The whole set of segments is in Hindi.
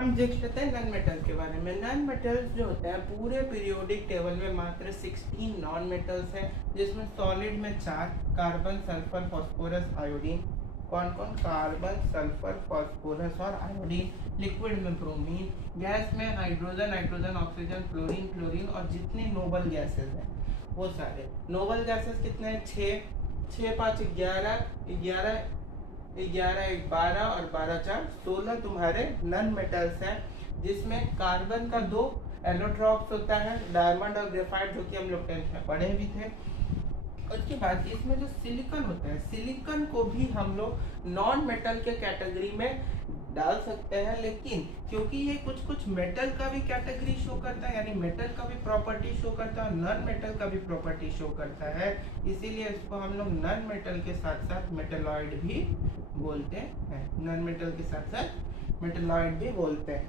हम देख लेते हैं नॉन मेटल के बारे में। नॉन मेटल्स जो होते हैं पूरे पीरियोडिक टेबल में मात्र 16 नॉन मेटल्स हैं, जिसमें सॉलिड में 4, कार्बन, सल्फर, फास्फोरस, आयोडीन। कौन कौन? कार्बन, सल्फर, फास्फोरस और आयोडीन। लिक्विड में ब्रोमीन, गैस में hydrogen, nitrogen, oxygen, fluorine, chlorine और जितनी नोबल गैसेस हैं वो सारे। नोबल गैसेस कितने हैं? 6, 6 5 11, 11 11 1 12 और 12 4 16 तुम्हारे नॉन मेटल्स हैं, जिसमें कार्बन का 2 एलोट्रॉप्स होता है, डायमंड और ग्रेफाइट, जो कि हम लोग 10th में पढ़े भी थे। उसके बाद इसमें जो सिलिकॉन होता है, सिलिकॉन को भी हम लोग नॉन मेटल के कैटेगरी में डाल सकते हैं, लेकिन क्योंकि ये कुछ कुछ मेटल का भी कैटेगरी शो करता है, यानी मेटल का भी प्रॉपर्टी शो करता है, नॉन मेटल का भी प्रॉपर्टी शो करता है, इसीलिए इसको हम लोग नॉन मेटल के साथ साथ मेटलॉइड भी बोलते हैं। नॉन मेटल के साथ साथ मेटलॉइड भी बोलते हैं।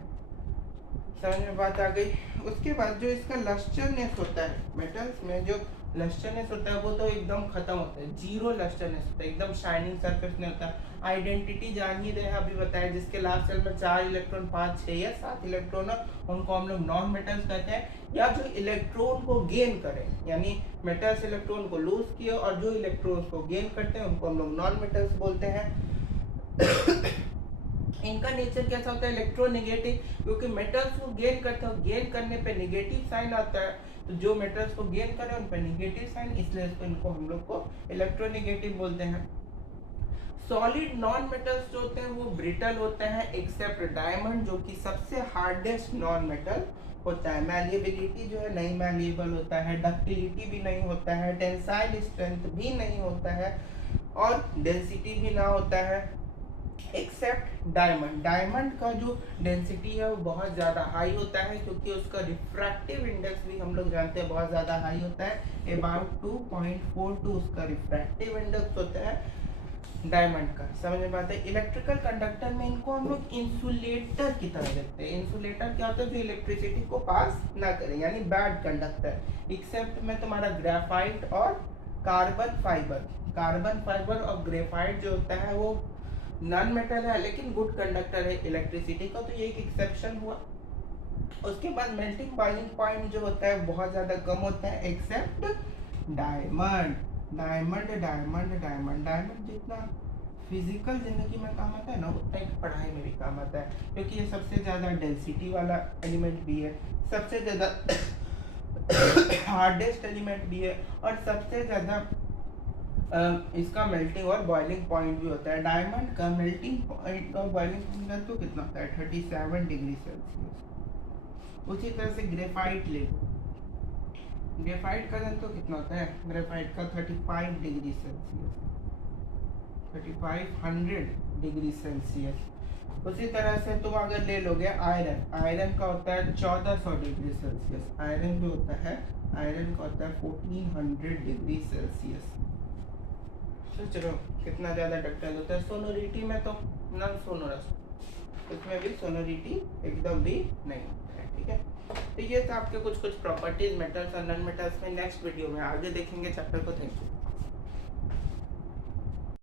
समझ में बात आ गई। उसके बाद जो इसका लस्टरनेस होता है, मेटल्स में जो लस्टरनेस होता है वो तो एकदम खत्म होता है, जीरो लस्टरनेस होता है, एकदम शाइनिंग सरफेस नहीं होता। आइडेंटिटी जान ही रहे हैं, अभी बताया, जिसके लास्ट सेल में 4 इलेक्ट्रॉन, 5 6 या 7 इलेक्ट्रॉन है, उनको हम लोग नॉन मेटल्स कहते हैं। या जो इलेक्ट्रॉन को गेन करें, यानी मेटल्स इलेक्ट्रॉन को लूज किए और जो इलेक्ट्रॉन को गेन करते हैं उनको हम लोग नॉन मेटल्स बोलते हैं। इनका नेचर कैसा होता है? इलेक्ट्रोनेगेटिव, क्योंकि मेटल्स को गेन करते हैं, गेन करने पे नेगेटिव साइन आता है, तो जो मेटल्स को गेन करें उन पे नेगेटिव साइन, इसलिए इसको इनको हम लोग को इलेक्ट्रोनेगेटिव बोलते हैं। सॉलिड नॉन मेटल्स जो होते हैं वो ब्रिटल होते हैं, एक्सेप्ट डायमंड, जो कि सबसे हार्डेस्ट नॉन मेटल होता है। मैलिएबिलिटी जो है नहीं मैलिएबल होता है, डक्टिलिटी भी नहीं होता है, टेंसाइल स्ट्रेंथ भी नहीं होता है और डेंसिटी भी ना होता है, एक्सेप्ट डायमंड। डायमंड का जो डेंसिटी है वो बहुत ज़्यादा हाई होता है, क्योंकि उसका रिफ्रैक्टिव इंडेक्स भी हम लोग जानते हैं बहुत ज़्यादा हाई होता है, अबाउट 2.42 उसका रिफ्रैक्टिव इंडेक्स होता है डायमंड का। समझ में बात है। इलेक्ट्रिकल कंडक्टर में इनको हम लोग इंसुलेटर की तरह देखते हैं। इंसुलेटर क्या होता है? जो इलेक्ट्रिसिटी को पास ना करे, यानी बैड कंडक्टर। एक्सेप्ट में तुम्हारा ग्रेफाइट और कार्बन फाइबर। कार्बन फाइबर और ग्रेफाइट जो होता है वो नॉन मेटल है, लेकिन गुड कंडक्टर है इलेक्ट्रिसिटी का, तो ये एक एक्सेप्शन हुआ। उसके बाद मेल्टिंग बॉइलिंग पॉइंट जो होता है बहुत ज्यादा कम होता है, except diamond. Diamond diamond diamond diamond जितना फिजिकल जिंदगी में काम आता है ना, उतना ही पढ़ाई में भी काम आता है, क्योंकि ये सबसे ज्यादा डेंसिटी वाला एलिमेंट भी है, सबसे ज्यादा हार्डेस्ट एलिमेंट भी है और सबसे ज्यादा इसका मेल्टिंग और बॉइलिंग पॉइंट भी होता है। डायमंड का मेल्टिंग पॉइंट और बॉइलिंग पॉइंट तो कितना होता है? 37 डिग्री सेल्सियस। उसी तरह से ग्रेफाइट ले लो, ग्रेफाइट का तो कितना होता है? ग्रेफाइट का 35 डिग्री सेल्सियस, 3500 डिग्री सेल्सियस। उसी तरह से तुम अगर ले लोगे आयरन, आयरन का होता है 1400 डिग्री सेल्सियस। आयरन जो होता है, आयरन का होता है 1400 डिग्री सेल्सियस। सोच रहे हो कितना ज़्यादा डक्टाइल होता है। सोनोरिटी में तो नॉन सोनोरस, इसमें भी सोनोरिटी एकदम भी नहीं होता है। ठीक है, तो ये था आपके कुछ कुछ प्रॉपर्टीज मेटल्स और नॉन मेटल्स में। नेक्स्ट वीडियो में आगे देखेंगे चैप्टर को। Thank you.